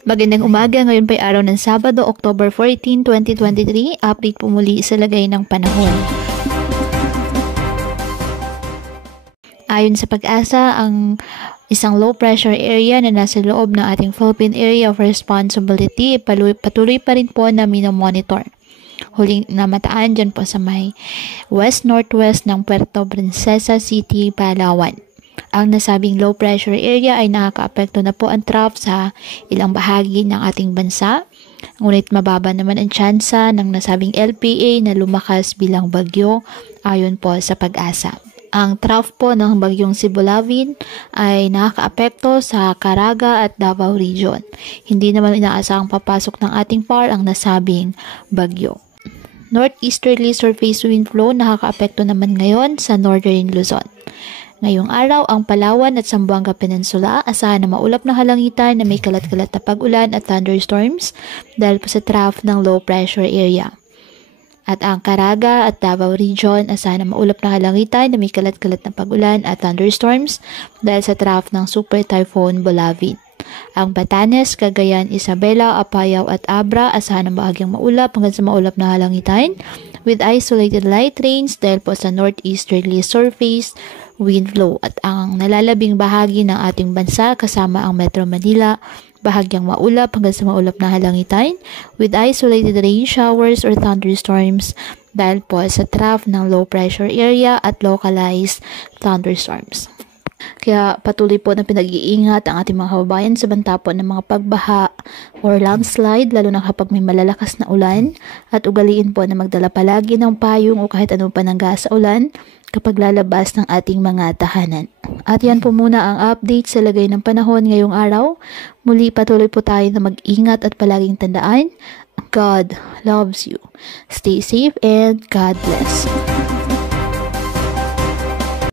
Magandang umaga, ngayon pa'y araw ng Sabado, October 14, 2023. Update po muli sa lagay ng panahon. Ayon sa Pag-asa, ang isang low pressure area na nasa loob ng ating Philippine Area of Responsibility patuloy pa rin po na minomonitor. Huling namataan dyan po sa may west-northwest ng Puerto Princesa City, Palawan. Ang nasabing low pressure area ay nakakaapekto na po ang trough sa ilang bahagi ng ating bansa. Ngunit mababa naman ang tsansa ng nasabing LPA na lumakas bilang bagyo ayon po sa Pag-asa. Ang trough po ng bagyong Sibulavin ay nakakaapekto sa Caraga at Davao Region. Hindi naman inaasahang papasok ng ating PAR ang nasabing bagyo. Northeasterly surface wind flow nakakaapekto naman ngayon sa Northern Luzon. Ngayong araw, ang Palawan at Zamboanga Peninsula asahan na maulap na halangitan na may kalat-kalat na pag-ulan at thunderstorms dahil po sa trough ng low pressure area. At ang Caraga at Davao Region asahan na maulap na halangitan na may kalat-kalat na pag-ulan at thunderstorms dahil sa trough ng Super Typhoon Bolavin. Ang Batanes, Cagayan, Isabela, Apayao at Abra asahan na bahagyang maulap hanggang sa maulap na halangitan with isolated light rains dahil po sa northeasterly surface wind flow at ang nalalabing bahagi ng ating bansa kasama ang Metro Manila, bahagyang maulap hanggang sa maulap na halangitan with isolated rain showers or thunderstorms dahil po sa trough ng low pressure area at localized thunderstorms. Kaya patuloy po na pinag-iingat ang ating mga kababayan sa banta po ng mga pagbaha or landslide lalo na kapag may malalakas na ulan at ugaliin po na magdala palagi ng payong o kahit ano pa ng gas sa ulan kapag lalabas ng ating mga tahanan. At yan po muna ang update sa lagay ng panahon ngayong araw. Muli patuloy po tayo na mag-ingat at palaging tandaan, God loves you. Stay safe and God bless.